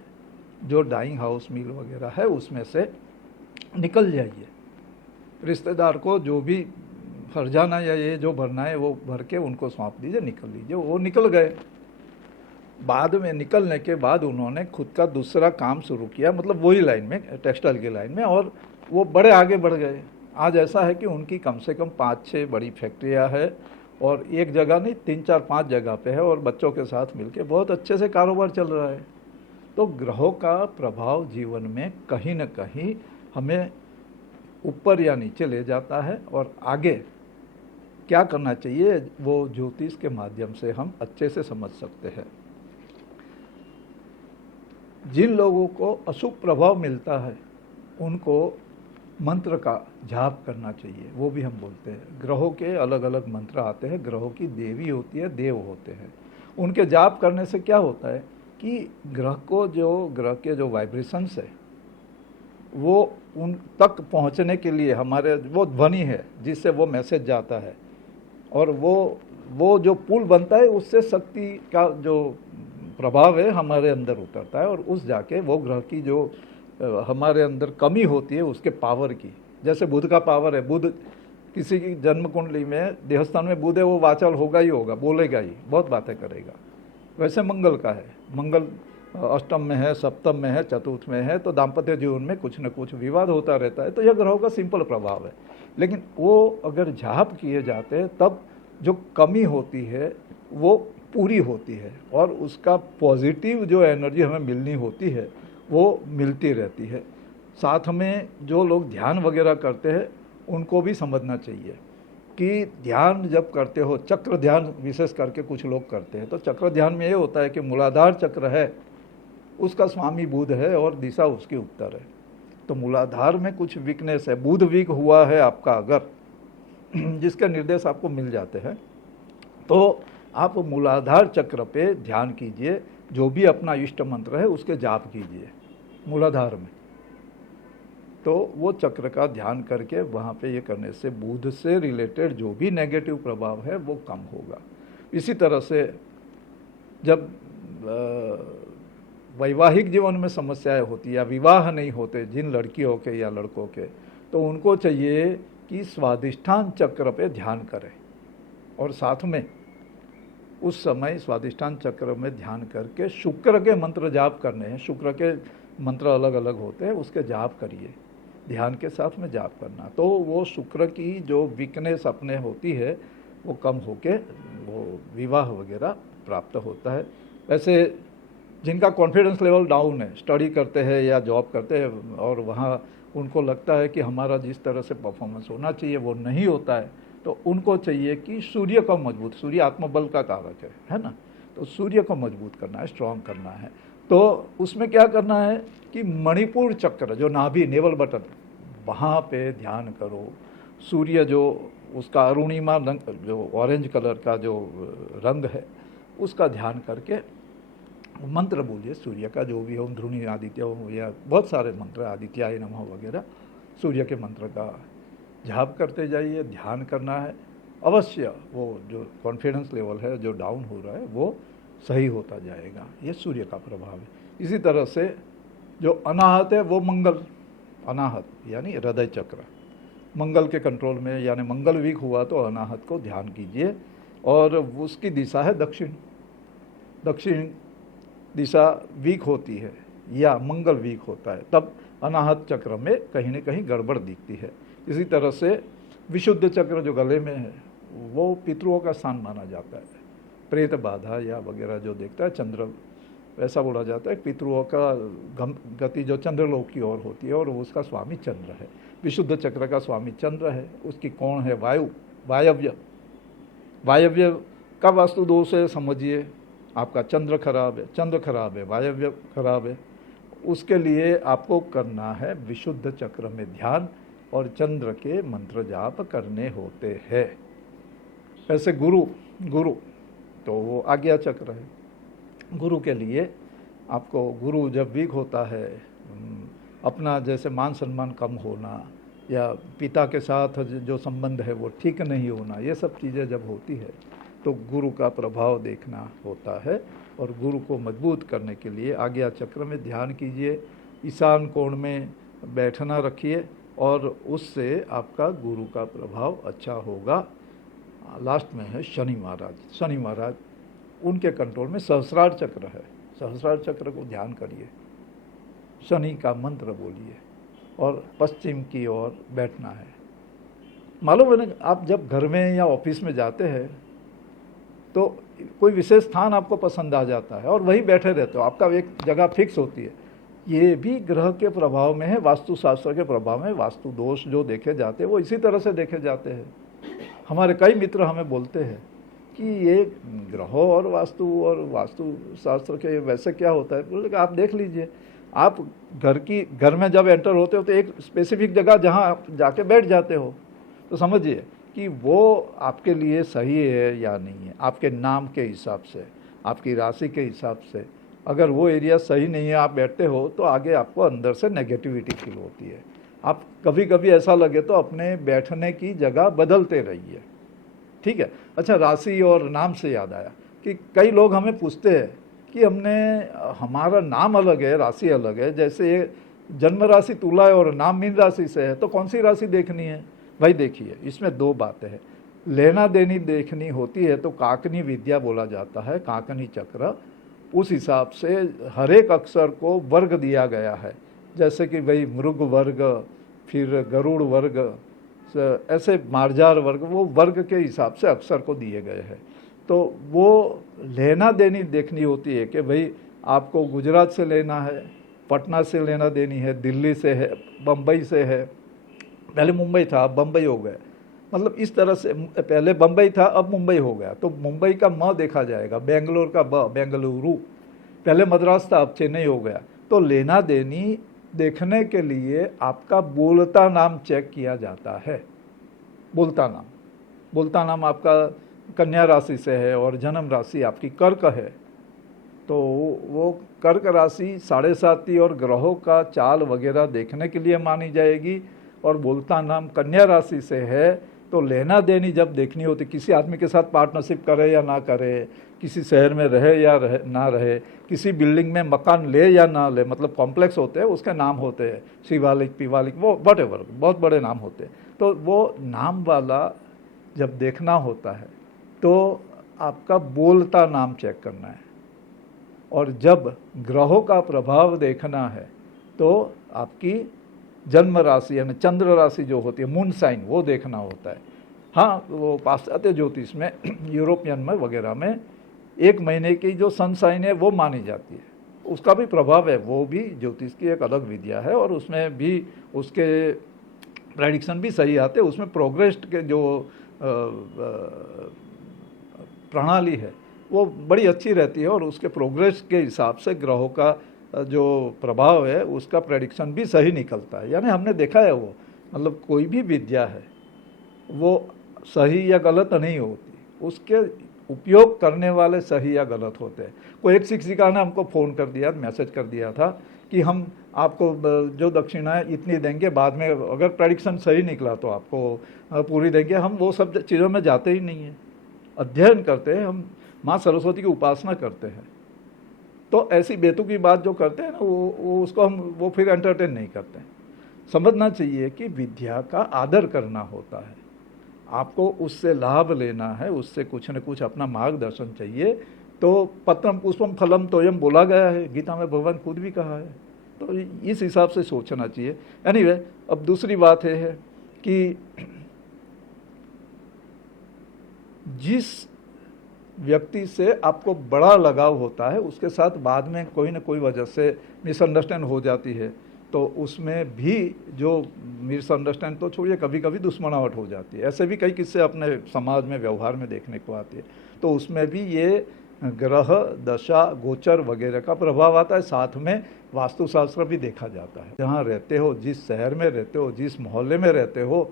जो डाइंग हाउस मिल वगैरह है उसमें से निकल जाइए। रिश्तेदार को जो भी फरजाना या ये जो भरना है वो भर के उनको सौंप दीजिए, निकल लीजिए। वो निकल गए। बाद में निकलने के बाद उन्होंने खुद का दूसरा काम शुरू किया, मतलब वही लाइन में, टेक्सटाइल की लाइन में, और वो बड़े आगे बढ़ गए। आज ऐसा है कि उनकी कम से कम 5-6 बड़ी फैक्ट्रियां है, और एक जगह नहीं 3-4-5 जगह पे है, और बच्चों के साथ मिलके बहुत अच्छे से कारोबार चल रहा है। तो ग्रहों का प्रभाव जीवन में कहीं न कहीं हमें ऊपर या नीचे ले जाता है, और आगे क्या करना चाहिए वो ज्योतिष के माध्यम से हम अच्छे से समझ सकते हैं। जिन लोगों को अशुभ प्रभाव मिलता है उनको मंत्र का जाप करना चाहिए, वो भी हम बोलते हैं। ग्रहों के अलग अलग मंत्र आते हैं, ग्रहों की देवी होती है, देव होते हैं। उनके जाप करने से क्या होता है कि ग्रह के जो वाइब्रेशंस है वो उन तक पहुंचने के लिए हमारे वो ध्वनि है जिससे वो मैसेज जाता है, और वो जो पुल बनता है उससे शक्ति का जो प्रभाव है हमारे अंदर उतरता है, और उस जाके वो ग्रह की जो हमारे अंदर कमी होती है उसके पावर की, जैसे बुध का पावर है। बुध किसी की जन्म कुंडली में देवस्थान में बुध है, वो वाचाल होगा ही होगा, बोलेगा ही, बहुत बातें करेगा। वैसे मंगल का है, मंगल अष्टम में है, सप्तम में है, चतुर्थ में है, तो दाम्पत्य जीवन में कुछ न कुछ विवाद होता रहता है। तो यह ग्रहों का सिंपल प्रभाव है। लेकिन वो अगर जाप किए जाते हैं तब जो कमी होती है वो पूरी होती है, और उसका पॉजिटिव जो एनर्जी हमें मिलनी होती है वो मिलती रहती है। साथ में जो लोग ध्यान वगैरह करते हैं उनको भी समझना चाहिए कि ध्यान जब करते हो, चक्र ध्यान विशेष करके कुछ लोग करते हैं, तो चक्र ध्यान में ये होता है कि मूलाधार चक्र है, उसका स्वामी बुध है और दिशा उसकी उत्तर है। तो मूलाधार में कुछ वीकनेस है, बुध वीक हुआ है आपका अगर, जिसके निर्देश आपको मिल जाते हैं, तो आप मूलाधार चक्र पे ध्यान कीजिए। जो भी अपना इष्ट मंत्र है उसके जाप कीजिए मूलाधार में। तो वो चक्र का ध्यान करके वहाँ पे ये करने से बुध से रिलेटेड जो भी नेगेटिव प्रभाव है वो कम होगा। इसी तरह से जब वैवाहिक जीवन में समस्याएं होती या विवाह नहीं होते जिन लड़कियों के या लड़कों के, तो उनको चाहिए कि स्वादिष्ठान चक्र पे ध्यान करें, और साथ में उस समय स्वादिष्ठान चक्र में ध्यान करके शुक्र के मंत्र जाप करने हैं। शुक्र के मंत्र अलग अलग होते हैं, उसके जाप करिए, ध्यान के साथ में जाप करना। तो वो शुक्र की जो वीकनेस अपने होती है वो कम होके वो विवाह वगैरह प्राप्त होता है। वैसे जिनका कॉन्फिडेंस लेवल डाउन है, स्टडी करते हैं या जॉब करते हैं, और वहाँ उनको लगता है कि हमारा जिस तरह से परफॉर्मेंस होना चाहिए वो नहीं होता है, तो उनको चाहिए कि सूर्य को मजबूत, सूर्य आत्मबल का कारक है ना, तो सूर्य को मजबूत करना है, स्ट्रॉन्ग करना है। तो उसमें क्या करना है कि मणिपुर चक्र जो नाभि नेवल बटन, वहाँ पे ध्यान करो। सूर्य जो उसका अरुणिमा रंग, जो ऑरेंज कलर का जो रंग है, उसका ध्यान करके मंत्र बोलिए सूर्य का, जो भी हो, ध्रुनि आदित्य हो या बहुत सारे मंत्र, आदित्याय नमः वगैरह, सूर्य के मंत्र का जाप करते जाइए। ध्यान करना है अवश्य, वो जो कॉन्फिडेंस लेवल है जो डाउन हो रहा है वो सही होता जाएगा। ये सूर्य का प्रभाव है। इसी तरह से जो अनाहत है वो मंगल, अनाहत यानी हृदय चक्र, मंगल के कंट्रोल में, यानी मंगल वीक हुआ तो अनाहत को ध्यान कीजिए, और उसकी दिशा है दक्षिण। दक्षिण दिशा वीक होती है या मंगल वीक होता है तब अनाहत चक्र में कहीं न कहीं गड़बड़ दिखती है। इसी तरह से विशुद्ध चक्र जो गले में है वो पितरों का स्थान माना जाता है। प्रेत बाधा या वगैरह जो देखता है, चंद्र, ऐसा बोला जाता है पितरों का गति जो चंद्रलोक की ओर होती है, और उसका स्वामी चंद्र है। विशुद्ध चक्र का स्वामी चंद्र है, उसकी कोण है वायु, वायव्य। वायव्य का वास्तु दोष है, समझिए आपका चंद्र खराब है, चंद्र खराब है, वायव्य खराब है। उसके लिए आपको करना है विशुद्ध चक्र में ध्यान, और चंद्र के मंत्र जाप करने होते हैं। ऐसे गुरु गुरु तो वो आज्ञा चक्र है। गुरु के लिए आपको, गुरु जब वीक होता है, अपना जैसे मान सम्मान कम होना या पिता के साथ जो संबंध है वो ठीक नहीं होना, ये सब चीज़ें जब होती है तो गुरु का प्रभाव देखना होता है। और गुरु को मजबूत करने के लिए आज्ञा चक्र में ध्यान कीजिए, ईशान कोण में बैठना रखिए और उससे आपका गुरु का प्रभाव अच्छा होगा। लास्ट में है शनि महाराज। शनि महाराज, उनके कंट्रोल में सहस्रार चक्र है। सहस्रार चक्र को ध्यान करिए, शनि का मंत्र बोलिए और पश्चिम की ओर बैठना है। मालूम है ना, आप जब घर में या ऑफिस में जाते हैं तो कोई विशेष स्थान आपको पसंद आ जाता है और वहीं बैठे रहते हो, आपका एक जगह फिक्स होती है। ये भी ग्रह के प्रभाव में है, वास्तुशास्त्र के प्रभाव में। वास्तु दोष जो देखे जाते हैं वो इसी तरह से देखे जाते हैं। हमारे कई मित्र हमें बोलते हैं कि ये ग्रहों और वास्तुशास्त्र के वैसे क्या होता है। बोले कि आप देख लीजिए, आप घर में जब एंटर होते हो तो एक स्पेसिफिक जगह जहाँ आप जाके बैठ जाते हो, तो समझिए कि वो आपके लिए सही है या नहीं है। आपके नाम के हिसाब से, आपकी राशि के हिसाब से अगर वो एरिया सही नहीं है, आप बैठते हो तो आगे आपको अंदर से नेगेटिविटी फील होती है। आप कभी कभी ऐसा लगे तो अपने बैठने की जगह बदलते रहिए, ठीक है। अच्छा, राशि और नाम से याद आया कि कई लोग हमें पूछते हैं कि हमारा नाम अलग है, राशि अलग है। जैसे जन्म राशि तुला है और नाम मीन राशि से है, तो कौन सी राशि देखनी है? भाई देखिए, इसमें दो बातें हैं। लेना देनी देखनी होती है तो काकनी विद्या बोला जाता है, काकनी चक्र। उस हिसाब से हर एक अक्षर को वर्ग दिया गया है। जैसे कि भाई मृग वर्ग, फिर गरुड़ वर्ग, ऐसे मार्जार वर्ग, वो वर्ग के हिसाब से अक्षर को दिए गए हैं। तो वो लेना देनी देखनी होती है कि भाई आपको गुजरात से लेना है, पटना से लेना देनी है, दिल्ली से है, बम्बई से है। पहले मुंबई था, अब बम्बई हो गया। मतलब इस तरह से पहले बम्बई था, अब मुंबई हो गया। तो मुंबई का म देखा जाएगा, बेंगलोर का ब, बेंगलुरु। पहले मद्रास था, अब चेन्नई हो गया। तो लेना देनी देखने के लिए आपका बोलता नाम चेक किया जाता है। बोलता नाम आपका कन्या राशि से है और जन्म राशि आपकी कर्क है, तो वो कर्क राशि 7.5 और ग्रहों का चाल वगैरह देखने के लिए मानी जाएगी। और बोलता नाम कन्या राशि से है तो लेना देनी जब देखनी होती, किसी आदमी के साथ पार्टनरशिप करे या ना करे, किसी शहर में रहे या ना रहे, किसी बिल्डिंग में मकान ले या ना ले, मतलब कॉम्प्लेक्स होते हैं, उसके नाम होते हैं, शिवालिक, पिवालिक, वो वटेवर, बहुत बड़े नाम होते हैं। तो वो नाम वाला जब देखना होता है तो आपका बोलता नाम चेक करना है। और जब ग्रहों का प्रभाव देखना है तो आपकी जन्म राशि यानी चंद्र राशि जो होती है, मून साइन, वो देखना होता है। हाँ, वो पाश्चात्य ज्योतिष में, यूरोपियन में वगैरह में 1 महीने की जो सन साइन है वो मानी जाती है, उसका भी प्रभाव है। वो भी ज्योतिष की एक अलग विद्या है और उसमें भी उसके प्रेडिक्शन भी सही आते हैं। उसमें प्रोग्रेस के जो प्रणाली है वो बड़ी अच्छी रहती है और उसके प्रोग्रेस के हिसाब से ग्रहों का जो प्रभाव है उसका प्रेडिक्शन भी सही निकलता है। यानी हमने देखा है वो, मतलब कोई भी विद्या है वो सही या गलत नहीं होती, उसके उपयोग करने वाले सही या गलत होते हैं। कोई एक शिक्षिका ने हमको फ़ोन कर दिया, मैसेज कर दिया था कि हम आपको जो दक्षिणा है इतनी देंगे, बाद में अगर प्रेडिक्शन सही निकला तो आपको पूरी देंगे। हम वो सब चीज़ों में जाते ही नहीं हैं, अध्ययन करते हैं, हम माँ सरस्वती की उपासना करते हैं। तो ऐसी बेतुकी बात जो करते हैं ना, वो उसको वो फिर एंटरटेन नहीं करते हैं। समझना चाहिए कि विद्या का आदर करना होता है, आपको उससे लाभ लेना है, उससे कुछ न कुछ अपना मार्गदर्शन चाहिए। तो पत्रम पुष्पम फलम तोयम बोला गया है, गीता में भगवान खुद भी कहा है। तो इस हिसाब से सोचना चाहिए। एनीवे, अब दूसरी बात है कि जिस व्यक्ति से आपको बड़ा लगाव होता है उसके साथ बाद में कोई ना कोई वजह से मिसअंडरस्टैंड हो जाती है, तो उसमें भी जो मिसअंडरस्टैंड तो छोड़िए, कभी कभी दुश्मनाहट हो जाती है। ऐसे भी कई किस्से अपने समाज में, व्यवहार में देखने को आती है। तो उसमें भी ये ग्रह दशा गोचर वगैरह का प्रभाव आता है। साथ में वास्तुशास्त्र भी देखा जाता है। जहाँ रहते हो, जिस शहर में रहते हो, जिस मोहल्ले में रहते हो,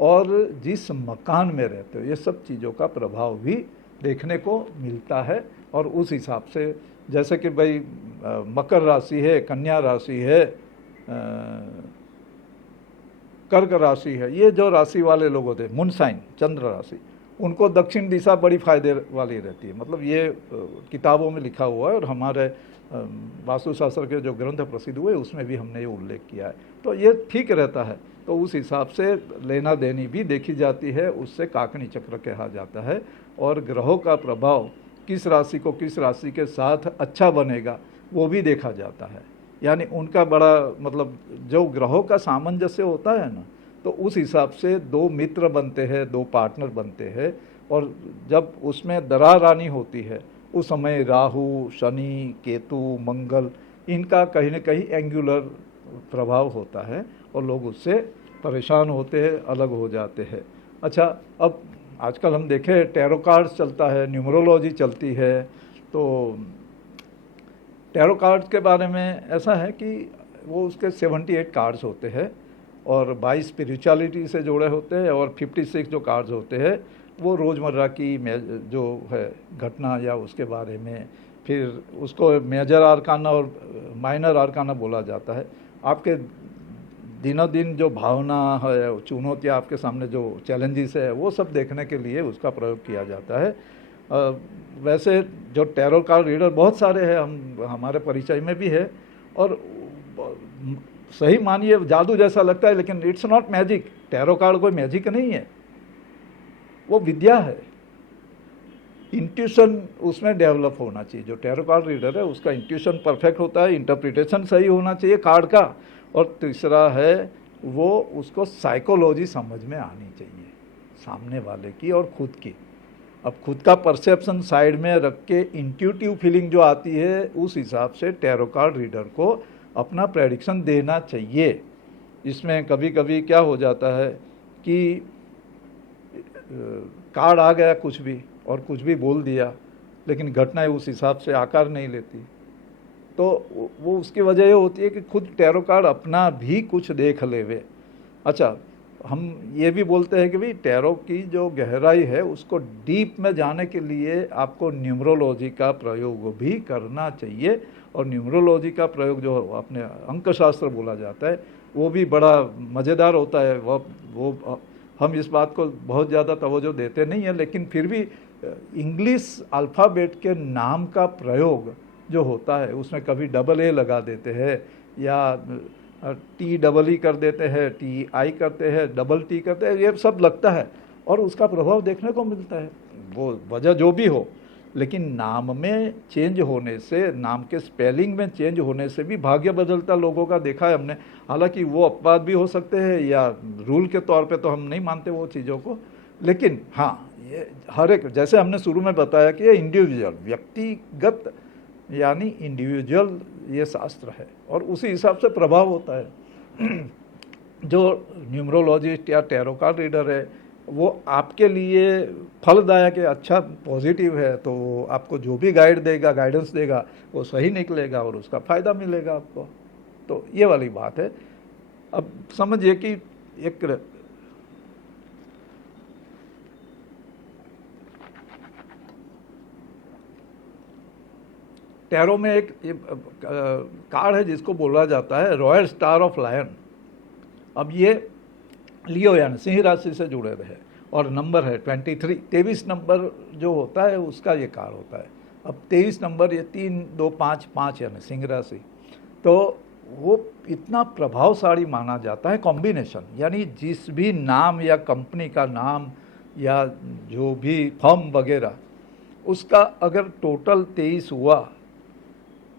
और जिस मकान में रहते हो, ये सब चीज़ों का प्रभाव भी देखने को मिलता है। और उस हिसाब से जैसे कि भाई मकर राशि है, कन्या राशि है, कर्क राशि है, ये जो राशि वाले लोग होते हैं, मून साइन चंद्र राशि, उनको दक्षिण दिशा बड़ी फायदे वाली रहती है। मतलब ये किताबों में लिखा हुआ है और हमारे वास्तुशास्त्र के जो ग्रंथ प्रसिद्ध हुए उसमें भी हमने ये उल्लेख किया है। तो ये ठीक रहता है। तो उस हिसाब से लेना देनी भी देखी जाती है, उससे काकनी चक्र कहा जाता है। और ग्रहों का प्रभाव किस राशि को किस राशि के साथ अच्छा बनेगा वो भी देखा जाता है। यानी उनका बड़ा मतलब जो ग्रहों का सामंजस्य होता है ना, तो उस हिसाब से दो मित्र बनते हैं, दो पार्टनर बनते हैं। और जब उसमें दरार आनी होती है उस समय राहु, शनि, केतु, मंगल, इनका कहीं न कहीं एंगुलर प्रभाव होता है और लोग उससे परेशान होते हैं, अलग हो जाते हैं। अच्छा, अब आजकल हम देखें टैरो कार्ड्स चलता है, न्यूमरोलॉजी चलती है। तो टैरो कार्ड्स के बारे में ऐसा है कि वो उसके 78 कार्ड्स होते हैं और 22 स्पिरिचुअलिटी से जुड़े होते हैं और 56 जो कार्ड्स होते हैं वो रोज़मर्रा की जो है घटना या उसके बारे में, फिर उसको मेजर आर्काना और माइनर आर्काना बोला जाता है। आपके दिनों दिन जो भावना है, चुनौतियाँ आपके सामने जो चैलेंजेस है, वो सब देखने के लिए उसका प्रयोग किया जाता है। वैसे जो टैरो कार्ड रीडर बहुत सारे हैं, हमारे परिचय में भी है और सही मानिए जादू जैसा लगता है, लेकिन it's not magic. Tarot card कोई मैजिक नहीं है, वो विद्या है। इंट्यूशन उसमें डेवलप होना चाहिए। जो टैरो कार्ड रीडर है उसका इंट्यूशन परफेक्ट होता है, इंटरप्रिटेशन सही होना चाहिए कार्ड का। और तीसरा है वो उसको साइकोलॉजी समझ में आनी चाहिए सामने वाले की और खुद की। अब खुद का परसेप्शन साइड में रख के इंट्यूटिव फीलिंग जो आती है उस हिसाब से टैरो कार्ड रीडर को अपना प्रेडिक्शन देना चाहिए। इसमें कभी कभी क्या हो जाता है कि कार्ड आ गया कुछ भी और कुछ भी बोल दिया, लेकिन घटनाएं उस हिसाब से आकार नहीं लेती। तो वो उसकी वजह ये होती है कि खुद टैरो कार्ड अपना भी कुछ देख लेवे। अच्छा, हम ये भी बोलते हैं कि भाई टैरो की जो गहराई है उसको डीप में जाने के लिए आपको न्यूमरोलॉजी का प्रयोग भी करना चाहिए। और न्यूमरोलॉजी का प्रयोग जो अपने अंकशास्त्र बोला जाता है वो भी बड़ा मज़ेदार होता है। वो हम इस बात को बहुत ज़्यादा तवज्जो देते नहीं हैं, लेकिन फिर भी इंग्लिश अल्फ़ाबेट के नाम का प्रयोग जो होता है उसमें कभी डबल ए लगा देते हैं या टी डबल ई कर देते हैं, टी आई करते हैं, डबल टी करते हैं, ये सब लगता है और उसका प्रभाव देखने को मिलता है। वो वजह जो भी हो, लेकिन नाम में चेंज होने से, नाम के स्पेलिंग में चेंज होने से भी भाग्य बदलता लोगों का देखा है हमने। हालांकि वो अपवाद भी हो सकते हैं या रूल के तौर पे तो हम नहीं मानते वो चीज़ों को, लेकिन हाँ ये हर एक, जैसे हमने शुरू में बताया कि ये इंडिविजुअल, व्यक्तिगत यानी इंडिविजुअल ये शास्त्र है और उसी हिसाब से प्रभाव होता है। जो न्यूमरोलॉजिस्ट या टैरो कार्ड रीडर है वो आपके लिए फलदायक है, अच्छा पॉजिटिव है, तो वो आपको जो भी गाइड देगा, गाइडेंस देगा, वो सही निकलेगा और उसका फ़ायदा मिलेगा आपको। तो ये वाली बात है। अब समझिए कि एक टैरो में एक कार्ड है जिसको बोला जाता है रॉयल स्टार ऑफ लायन। अब ये लियो यानी सिंह राशि से जुड़े रहे और नंबर है 23 नंबर जो होता है उसका ये कार्ड होता है। अब 23 नंबर ये 3, 2, 5, 5 यानी सिंह राशि, तो वो इतना प्रभावशाली माना जाता है कॉम्बिनेशन। यानी जिस भी नाम या कंपनी का नाम या जो भी फर्म वगैरह उसका अगर टोटल 23 हुआ,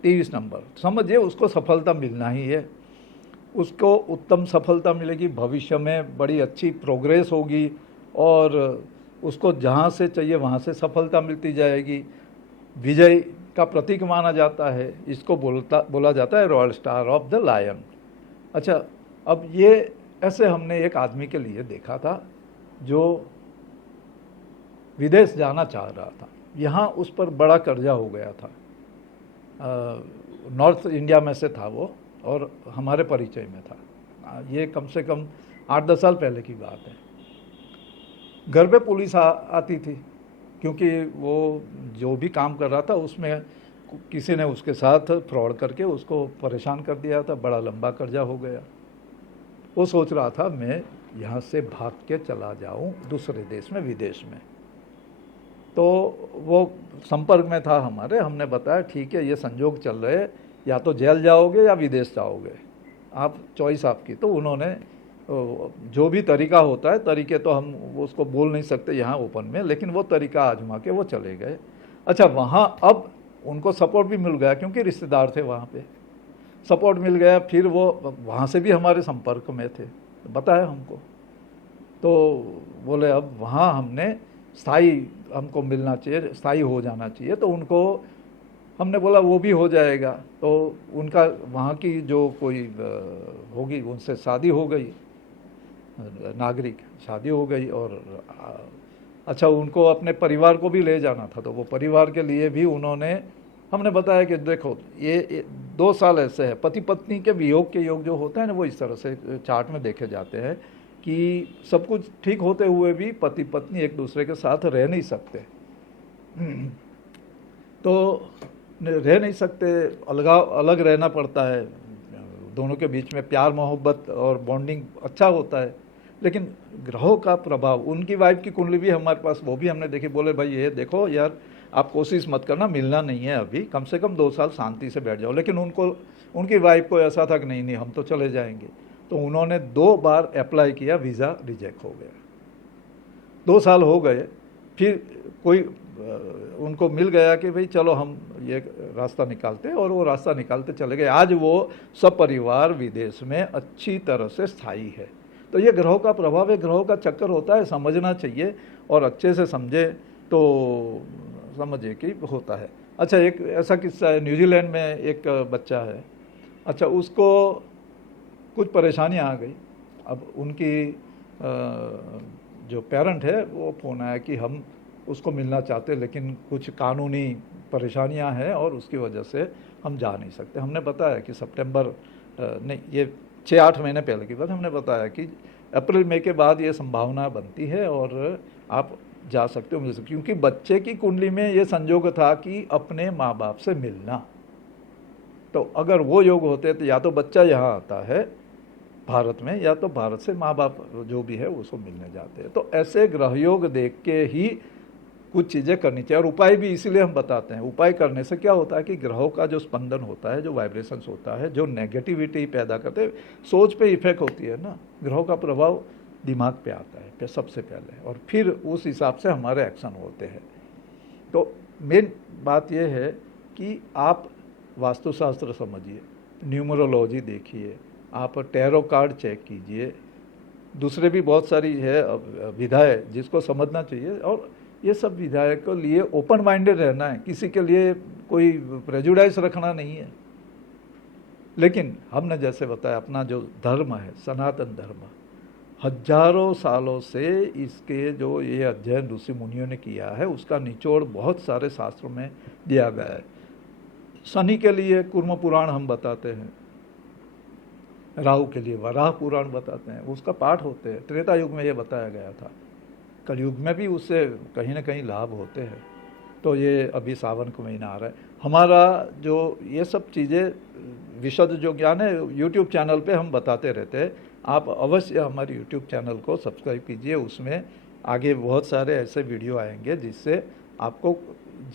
23 नंबर, समझिए उसको सफलता मिलना ही है। उसको उत्तम सफलता मिलेगी, भविष्य में बड़ी अच्छी प्रोग्रेस होगी और उसको जहाँ से चाहिए वहाँ से सफलता मिलती जाएगी। विजय का प्रतीक माना जाता है, इसको बोला जाता है royal star of the lion. अच्छा, अब ये ऐसे हमने एक आदमी के लिए देखा था जो विदेश जाना चाह रहा था। यहाँ उस पर बड़ा कर्जा हो गया था, नॉर्थ इंडिया में से था वो और हमारे परिचय में था। ये कम से कम 8-10 साल पहले की बात है। घर पे पुलिस आती थी, क्योंकि वो जो भी काम कर रहा था उसमें किसी ने उसके साथ फ्रॉड करके उसको परेशान कर दिया था, बड़ा लंबा कर्जा हो गया। वो सोच रहा था मैं यहाँ से भाग के चला जाऊँ दूसरे देश में, विदेश में। तो वो संपर्क में था हमारे, हमने बताया ठीक है ये संजोग चल रहे, या तो जेल जाओगे या विदेश जाओगे, आप चॉइस आपकी। तो उन्होंने जो भी तरीका होता है, तरीके तो हम उसको बोल नहीं सकते यहाँ ओपन में, लेकिन वो तरीका आजमा के वो चले गए। अच्छा, वहाँ अब उनको सपोर्ट भी मिल गया, क्योंकि रिश्तेदार थे वहाँ पे, सपोर्ट मिल गया। फिर वो वहाँ से भी हमारे संपर्क में थे, बताया हमको। तो बोले अब वहाँ हमने स्थाई, हमको मिलना चाहिए, स्थाई हो जाना चाहिए। तो उनको हमने बोला वो भी हो जाएगा। तो उनका वहाँ की जो कोई होगी उनसे शादी हो गई, नागरिक शादी हो गई। और अच्छा, उनको अपने परिवार को भी ले जाना था, तो वो परिवार के लिए भी उन्होंने, हमने बताया कि देखो ये 2 साल ऐसे है, पति पत्नी के वियोग के योग जो होता है ना, वो इस तरह से चार्ट में देखे जाते हैं कि सब कुछ ठीक होते हुए भी पति पत्नी एक दूसरे के साथ रह नहीं सकते। तो रह नहीं सकते, अलग रहना पड़ता है। दोनों के बीच में प्यार मोहब्बत और बॉन्डिंग अच्छा होता है, लेकिन ग्रहों का प्रभाव, उनकी वाइफ की कुंडली भी हमारे पास, वो भी हमने देखी। बोले भाई ये देखो यार, आप कोशिश मत करना, मिलना नहीं है अभी, कम से कम 2 साल शांति से बैठ जाओ। लेकिन उनकी वाइफ को ऐसा था कि नहीं हम तो चले जाएंगे। तो उन्होंने 2 बार अप्लाई किया, वीज़ा रिजेक्ट हो गया। 2 साल हो गए, फिर कोई उनको मिल गया कि भाई चलो हम ये रास्ता निकालते, और वो रास्ता निकालते चले गए। आज वो सब परिवार विदेश में अच्छी तरह से स्थायी है। तो ये ग्रहों का प्रभाव है, ग्रहों का चक्कर होता है, समझना चाहिए, और अच्छे से समझे तो समझिए कि होता है। अच्छा, एक ऐसा किस्सा है, न्यूजीलैंड में एक बच्चा है। अच्छा, उसको कुछ परेशानियाँ आ गई। अब उनकी जो पेरेंट है वो फ़ोन आया कि हम उसको मिलना चाहते, लेकिन कुछ कानूनी परेशानियां हैं और उसकी वजह से हम जा नहीं सकते। हमने बताया कि सितंबर नहीं, ये 6-8 महीने पहले की बात, हमने बताया कि अप्रैल मई के बाद ये संभावना बनती है और आप जा सकते हो, मिल सकते, क्योंकि बच्चे की कुंडली में ये संयोग था कि अपने माँ बाप से मिलना। तो अगर वो योग होते तो या तो बच्चा यहाँ आता है भारत में, या तो भारत से माँ बाप जो भी है उसको मिलने जाते हैं। तो ऐसे ग्रह योग देख के ही कुछ चीज़ें करनी चाहिए, और उपाय भी इसीलिए हम बताते हैं। उपाय करने से क्या होता है कि ग्रहों का जो स्पंदन होता है, जो वाइब्रेशंस होता है, जो नेगेटिविटी पैदा करते हैं, सोच पे इफेक्ट होती है ना, ग्रहों का प्रभाव दिमाग पे आता है सबसे पहले, और फिर उस हिसाब से हमारे एक्शन होते हैं। तो मेन बात यह है कि आप वास्तुशास्त्र समझिए, न्यूमरोलॉजी देखिए, आप टैरो कार्ड चेक कीजिए, दूसरे भी बहुत सारी है विधाएं जिसको समझना चाहिए। और ये सब विधाएं के लिए ओपन माइंडेड रहना है, किसी के लिए कोई प्रेजुडाइज रखना नहीं है। लेकिन हमने जैसे बताया, अपना जो धर्म है, सनातन धर्म, हजारों सालों से इसके जो ये अध्ययन ऋषि मुनियों ने किया है, उसका निचोड़ बहुत सारे शास्त्रों में दिया गया है। शनि के लिए कूर्म पुराण हम बताते हैं, राहु के लिए वराह पुराण बताते हैं, उसका पाठ होते हैं। त्रेता युग में ये बताया गया था, कलयुग में भी उससे कहीं ना कहीं लाभ होते हैं। तो ये अभी सावन का महीना आ रहा है, हमारा जो ये सब चीज़ें विशद जो ज्ञान है यूट्यूब चैनल पे हम बताते रहते हैं। आप अवश्य हमारे यूट्यूब चैनल को सब्सक्राइब कीजिए, उसमें आगे बहुत सारे ऐसे वीडियो आएंगे जिससे आपको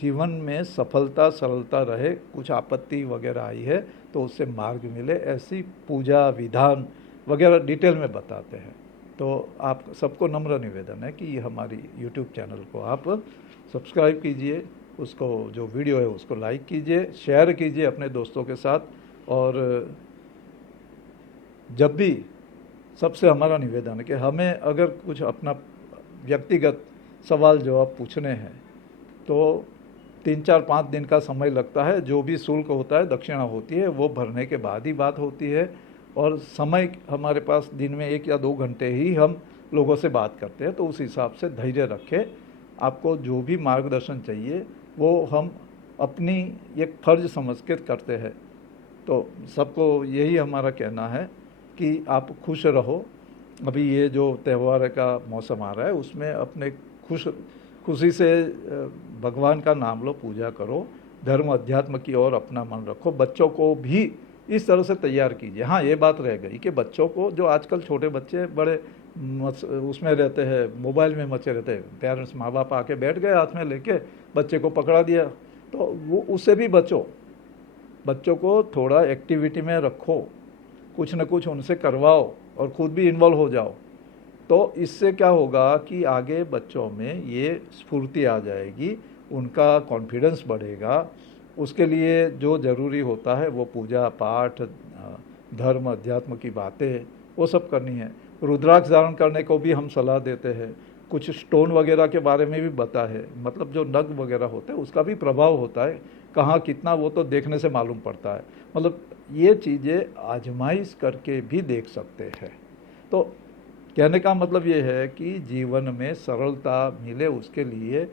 जीवन में सफलता सरलता रहे। कुछ आपत्ति वगैरह आई है तो उससे मार्ग मिले, ऐसी पूजा विधान वगैरह डिटेल में बताते हैं। तो आप सबको नम्र निवेदन है कि हमारी यूट्यूब चैनल को आप सब्सक्राइब कीजिए, उसको जो वीडियो है उसको लाइक कीजिए, शेयर कीजिए अपने दोस्तों के साथ। और जब भी सबसे हमारा निवेदन है कि हमें अगर कुछ अपना व्यक्तिगत सवाल जवाब पूछने हैं तो 3-4-5 दिन का समय लगता है। जो भी शुल्क होता है, दक्षिणा होती है, वो भरने के बाद ही बात होती है। और समय हमारे पास दिन में 1 या 2 घंटे ही हम लोगों से बात करते हैं। तो उस हिसाब से धैर्य रखें। आपको जो भी मार्गदर्शन चाहिए वो हम अपनी एक फर्ज समझ के करते हैं। तो सबको यही हमारा कहना है कि आप खुश रहो अभी ये जो त्यौहार का मौसम आ रहा है उसमें अपने खुशी से भगवान का नाम लो, पूजा करो, धर्म अध्यात्म की ओर अपना मन रखो, बच्चों को भी इस तरह से तैयार कीजिए। हाँ, ये बात रह गई कि बच्चों को, जो आजकल छोटे बच्चे बड़े उसमें रहते हैं, मोबाइल में मचे रहते हैं, पेरेंट्स माँ बाप आके बैठ गए हाथ में लेके, बच्चे को पकड़ा दिया, तो वो उससे भी बचो। बच्चों को थोड़ा एक्टिविटी में रखो, कुछ न कुछ उनसे करवाओ और खुद भी इन्वॉल्व हो जाओ। तो इससे क्या होगा कि आगे बच्चों में ये स्फूर्ति आ जाएगी, उनका कॉन्फिडेंस बढ़ेगा। उसके लिए जो ज़रूरी होता है वो पूजा पाठ, धर्म अध्यात्म की बातें, वो सब करनी है। रुद्राक्ष धारण करने को भी हम सलाह देते हैं। कुछ स्टोन वगैरह के बारे में भी बता है, मतलब जो नग वगैरह होते हैं उसका भी प्रभाव होता है, कहाँ कितना वो तो देखने से मालूम पड़ता है। मतलब ये चीज़ें आजमाइश करके भी देख सकते हैं। तो कहने का मतलब ये है कि जीवन में सरलता मिले उसके लिए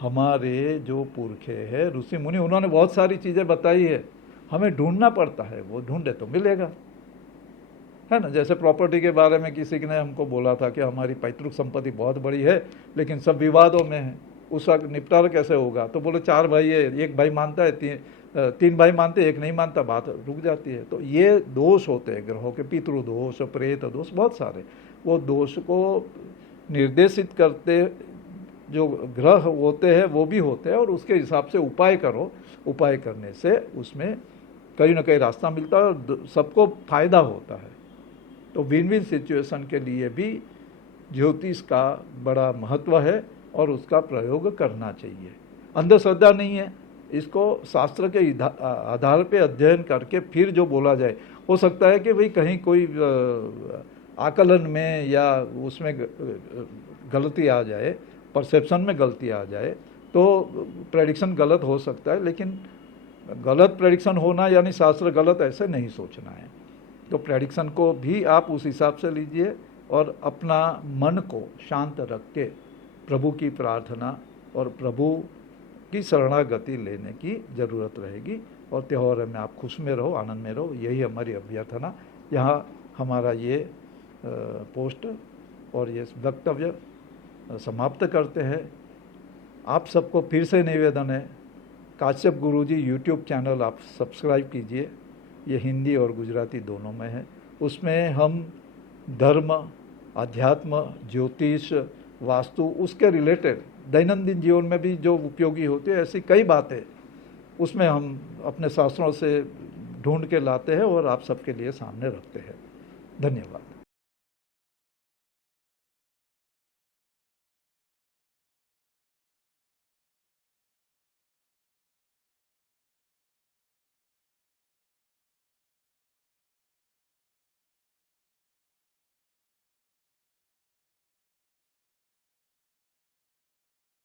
हमारे जो पुरखे हैं ऋषि मुनि, उन्होंने बहुत सारी चीज़ें बताई है, हमें ढूंढना पड़ता है, वो ढूंढे तो मिलेगा, है ना। जैसे प्रॉपर्टी के बारे में किसी ने हमको बोला था कि हमारी पैतृक संपत्ति बहुत बड़ी है लेकिन सब विवादों में है, उसका निपटारा कैसे होगा? तो बोले 4 भाई है, एक भाई मानता है, 3 भाई मानते, एक नहीं मानता, बात रुक जाती है। तो ये दोष होते हैं ग्रहों के, पितृदोष, प्रेत दोष, बहुत सारे। वो दोष को निर्देशित करते जो ग्रह होते हैं वो भी होते हैं, और उसके हिसाब से उपाय करो। उपाय करने से उसमें कहीं ना कहीं रास्ता मिलता है और सबको फायदा होता है। तो विन विन सिचुएशन के लिए भी ज्योतिष का बड़ा महत्व है और उसका प्रयोग करना चाहिए। अंधश्रद्धा नहीं है, इसको शास्त्र के आधार पे अध्ययन करके फिर जो बोला जाए। हो सकता है कि भाई कहीं कोई आकलन में या उसमें गलती आ जाए, परसेप्शन में गलती आ जाए, तो प्रेडिक्शन गलत हो सकता है, लेकिन गलत प्रेडिक्शन होना यानी शास्त्र गलत, ऐसे नहीं सोचना है। तो प्रेडिक्शन को भी आप उस हिसाब से लीजिए और अपना मन को शांत रख के प्रभु की प्रार्थना और प्रभु की शरणागति लेने की ज़रूरत रहेगी। और त्यौहार में आप खुश में रहो, आनंद में रहो, यही हमारी अभ्यर्थना। यहाँ हमारा ये पोस्ट और ये वक्तव्य समाप्त करते हैं। आप सबको फिर से निवेदन है, काश्यप गुरुजी यूट्यूब चैनल आप सब्सक्राइब कीजिए, ये हिंदी और गुजराती दोनों में है। उसमें हम धर्म, अध्यात्म, ज्योतिष, वास्तु, उसके रिलेटेड दैनंदिन जीवन में भी जो उपयोगी होती है ऐसी कई बातें उसमें हम अपने शास्त्रों से ढूंढ के लाते हैं और आप सबके लिए सामने रखते हैं। धन्यवाद।